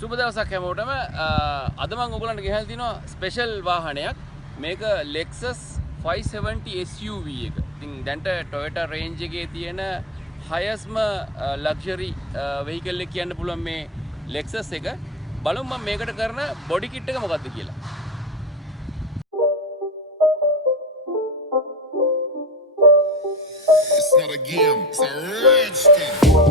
සුබ දවසක් හැමෝටම. අද මම ඔයගලන්ට ගෙහල් තිනවා ස්පෙෂල් වාහනයක්. මේක Lexus 570 SUV එක. ඉතින් දැන්ට Toyota range එකේ තියෙන highestම luxury vehicle එක කියන්න පුළුවන් මේ Lexus එක. බලමු මම මේකට කරන body kit එක මොකක්ද කියලා. It's not a game, it's a rich thing.